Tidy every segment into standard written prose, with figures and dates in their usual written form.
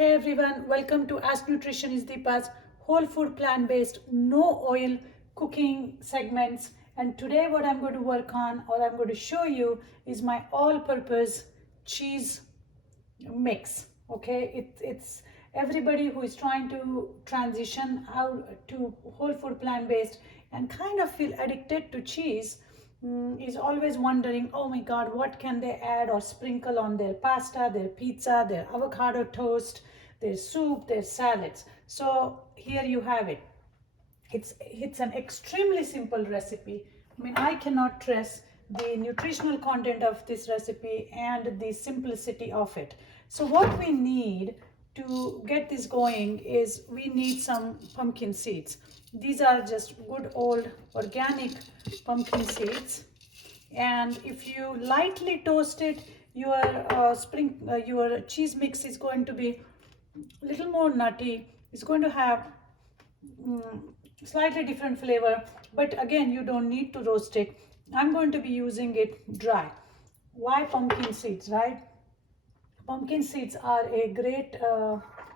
Hey everyone, welcome to Ask Nutrition is Deepa's whole food plant-based no oil cooking segments. And today what I'm going to work on or I'm going to show you is my all-purpose cheese mix. Okay, it's everybody who is trying to transition out to whole food plant-based and kind of feel addicted to cheese is always wondering, oh my God, what can they add or sprinkle on their pasta, their pizza, their avocado toast, their soup, their salads. So here you have it. It's an extremely simple recipe. I mean, I cannot stress the nutritional content of this recipe and the simplicity of it. So what we need to get this going is we need some pumpkin seeds. These are just good old organic pumpkin seeds. And if you lightly toast it, your cheese mix is going to be a little more nutty. It's going to have mm, slightly different flavor, but again, you don't need to roast it. I'm going to be using it dry. Why pumpkin seeds, right? Pumpkin seeds are a great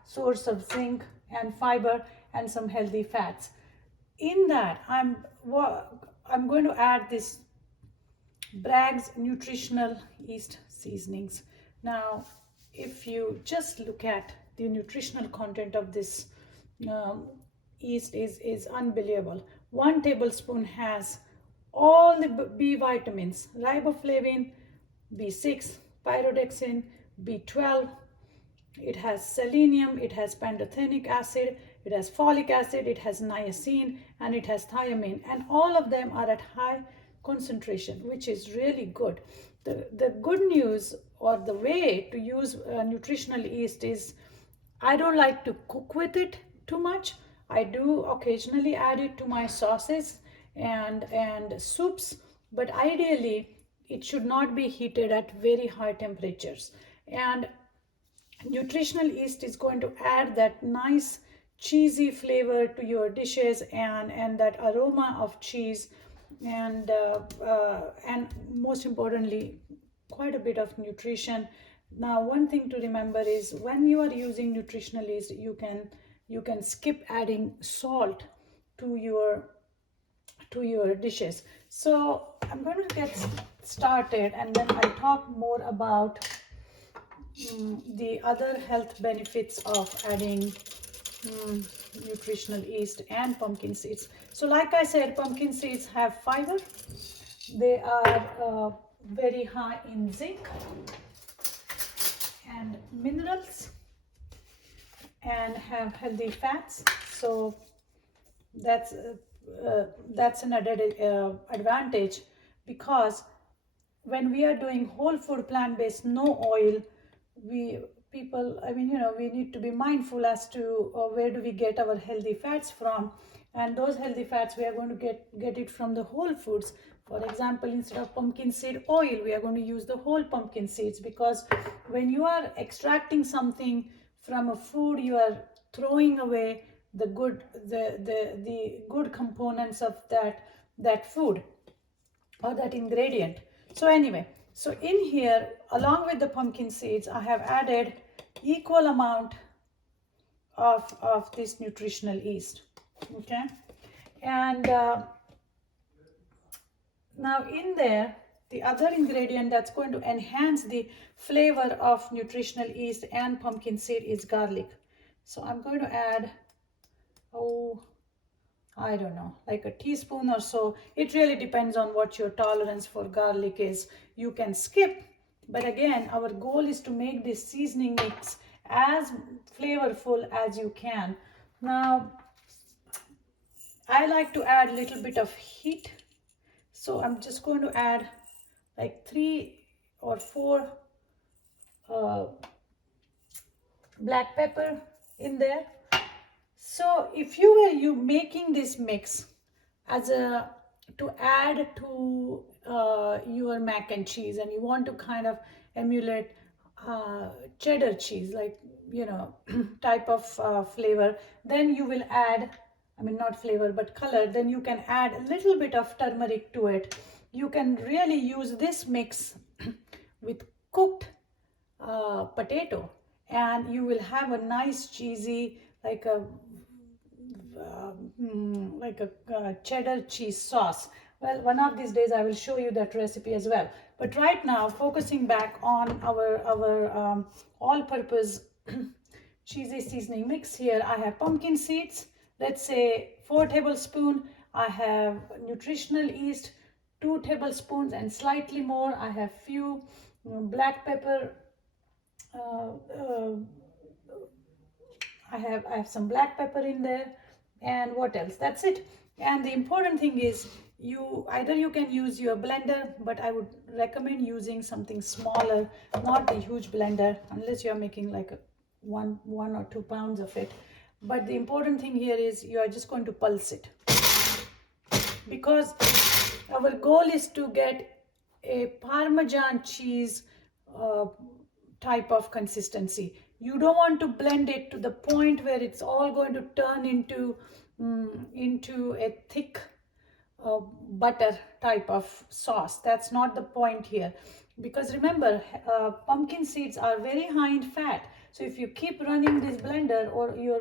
source of zinc and fiber and some healthy fats. In that, I'm going to add this Bragg's Nutritional Yeast Seasonings. Now, if you just look at the nutritional content of this yeast is unbelievable. 1 tablespoon has all the B vitamins, riboflavin, B6, pyridoxine, B12. It has selenium, it has pantothenic acid, it has folic acid, it has niacin, and it has thiamine. And all of them are at high concentration, which is really good. The good news or the way to use nutritional yeast is I don't like to cook with it too much. I do occasionally add it to my sauces and soups, but ideally it should not be heated at very high temperatures. And nutritional yeast is going to add that nice cheesy flavor to your dishes and that aroma of cheese and most importantly quite a bit of nutrition. Now one thing to remember is when you are using nutritional yeast, you can skip adding salt to your dishes. So I'm going to get started and then I'll talk more about the other health benefits of adding nutritional yeast and pumpkin seeds. So like I said, pumpkin seeds have fiber. They are very high in zinc and minerals and have healthy fats. So that's an added advantage, because when we are doing whole food plant-based no oil, we we need to be mindful as to where do we get our healthy fats from, and those healthy fats we are going to get it from the whole foods. For example, instead of pumpkin seed oil, we are going to use the whole pumpkin seeds, because when you are extracting something from a food, you are throwing away the good components of that food or that ingredient. So anyway, so in here, along with the pumpkin seeds, I have added equal amount of this nutritional yeast. Okay, and now in there, the other ingredient that's going to enhance the flavor of nutritional yeast and pumpkin seed is garlic. So I'm going to add, oh, I don't know, like a teaspoon or so. It really depends on what your tolerance for garlic is. You can skip, but again, our goal is to make this seasoning mix as flavorful as you can. Now, I like to add a little bit of heat. So I'm just going to add like 3 or 4 black pepper in there. So if you were making this mix as a to add to your mac and cheese, and you want to kind of emulate cheddar cheese, like type of flavor, then you will add, I mean not flavor but color, then you can add a little bit of turmeric to it. You can really use this mix with cooked potato, and you will have a nice cheesy, like a cheddar cheese sauce. Well, one of these days I will show you that recipe as well. But right now, focusing back on our all-purpose cheesy seasoning mix here, I have pumpkin seeds, let's say 4 tablespoons. I have nutritional yeast, 2 tablespoons, and slightly more. I have few black pepper. Uh, uh, I have some black pepper in there, and what else? That's it. And the important thing is, you can use your blender, but I would recommend using something smaller, not a huge blender, unless you're making like one or 2 pounds of it. But the important thing here is you are just going to pulse it, because our goal is to get a Parmesan cheese uh, type of consistency. You don't want to blend it to the point where it's all going to turn into a thick butter type of sauce. That's not the point here, because remember, pumpkin seeds are very high in fat. So if you keep running this blender or your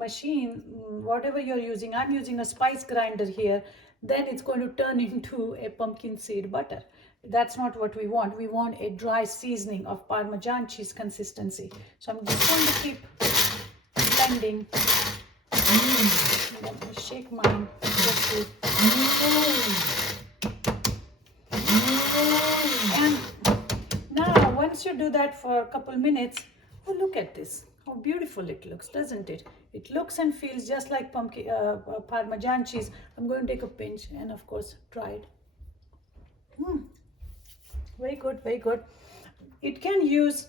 machine, whatever you're using, I'm using a spice grinder here, then it's going to turn into a pumpkin seed butter. That's not what we want. We want a dry seasoning of Parmesan cheese consistency. So I'm just going to keep blending. Let me shake mine just to. And now, once you do that for a couple minutes, oh, look at this. How beautiful it looks, doesn't it? It looks and feels just like pumpkin Parmesan cheese. I'm going to take a pinch and, of course, try it. Very good, very good. It can use,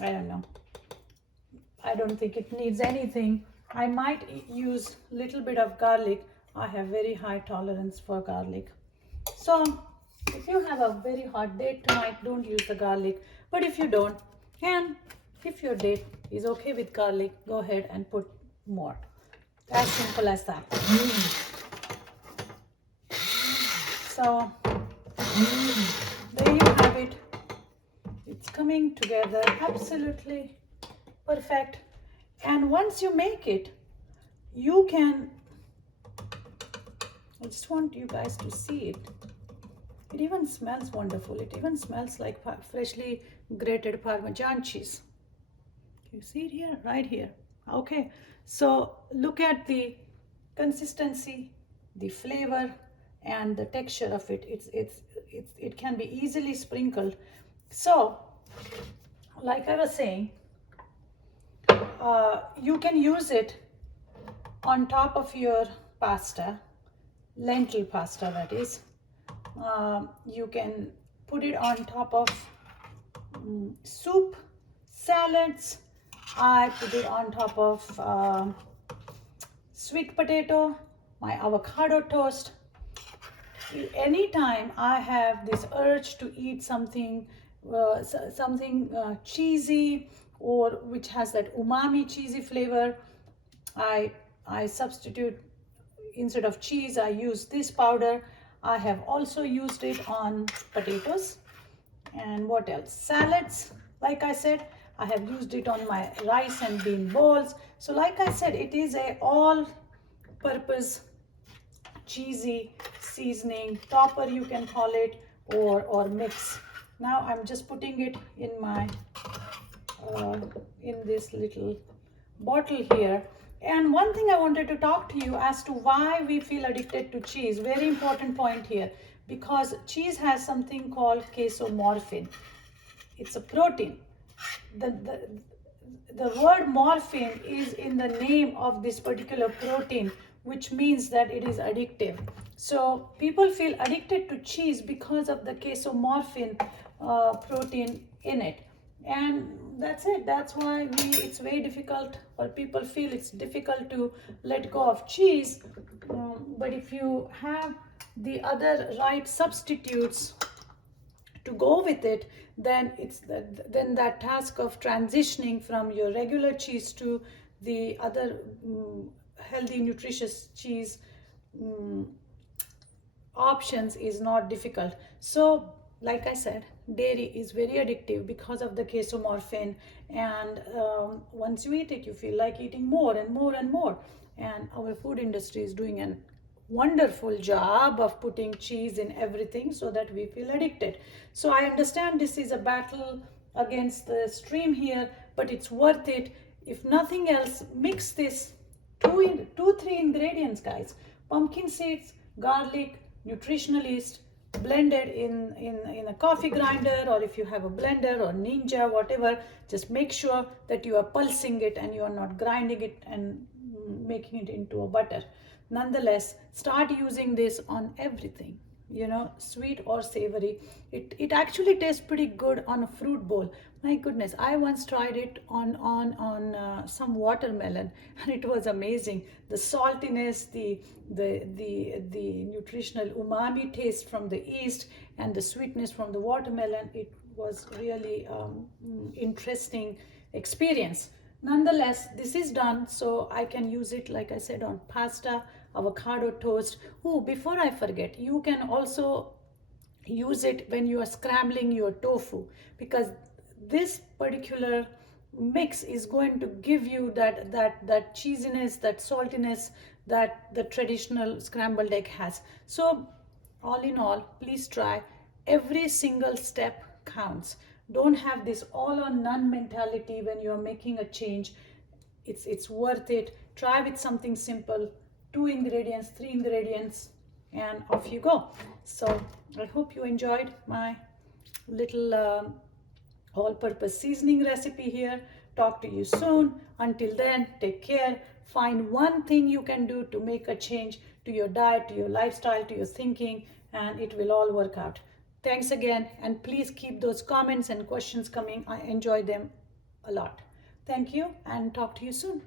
I don't know, I don't think it needs anything. I might use a little bit of garlic. I have very high tolerance for garlic. So if you have a very hot date tonight, don't use the garlic. But if you don't, and if your date is okay with garlic, go ahead and put more. As simple as that. So there you have it. It's coming together absolutely perfect. And once you make it, you can, I just want you guys to see it. It even smells wonderful. It even smells like freshly grated Parmesan cheese. You see it here, right here. Okay, so look at the consistency, the flavor, and the texture of it. It can be easily sprinkled. So, like I was saying, you can use it on top of your pasta, lentil pasta that is. You can put it on top of soup, salads. I put it on top of sweet potato, my avocado toast. Anytime I have this urge to eat something cheesy, or which has that umami cheesy flavor, I substitute, instead of cheese, I use this powder. I have also used it on potatoes. And what else? Salads, like I said, I have used it on my rice and bean bowls. So like I said, it is a all-purpose cheesy seasoning topper, you can call it, or mix. Now I'm just putting it in my in this little bottle here. And one thing I wanted to talk to you as to why we feel addicted to cheese. Very important point here, because cheese has something called casomorphin. It's a protein. The word morphine is in the name of this particular protein, which means that it is addictive. So people feel addicted to cheese because of the casomorphin protein in it. And that's it. That's why it's very difficult, or people feel it's difficult to let go of cheese. But if you have the other right substitutes to go with it, then then that task of transitioning from your regular cheese to the other healthy, nutritious cheese options is not difficult. So, like I said, dairy is very addictive because of the casomorphin, and once you eat it, you feel like eating more and more and more. And our food industry is doing an wonderful job of putting cheese in everything so that we feel addicted. So I understand this is a battle against the stream here, but it's worth it. If nothing else, mix this three ingredients, guys. Pumpkin seeds, garlic, nutritional yeast, blended in a coffee grinder, or if you have a blender or ninja, whatever, just make sure that you are pulsing it and you are not grinding it and making it into a butter. Nonetheless, start using this on everything, sweet or savory. It actually tastes pretty good on a fruit bowl. My goodness, I once tried it on some watermelon, and it was amazing. The saltiness, the nutritional umami taste from the yeast, and the sweetness from the watermelon. It was really interesting experience. Nonetheless, this is done, so I can use it, like I said, on pasta, avocado toast. Oh, before I forget, you can also use it when you are scrambling your tofu, because this particular mix is going to give you that cheesiness, that saltiness that the traditional scrambled egg has. So all in all, please try. Every single step counts. Don't have this all or none mentality when you're making a change. It's worth it. Try with something simple, 2 ingredients, 3 ingredients, and off you go. So I hope you enjoyed my little all-purpose seasoning recipe here. Talk to you soon. Until then, take care. Find one thing you can do to make a change to your diet, to your lifestyle, to your thinking, and it will all work out. Thanks again, and please keep those comments and questions coming. I enjoy them a lot. Thank you, and talk to you soon.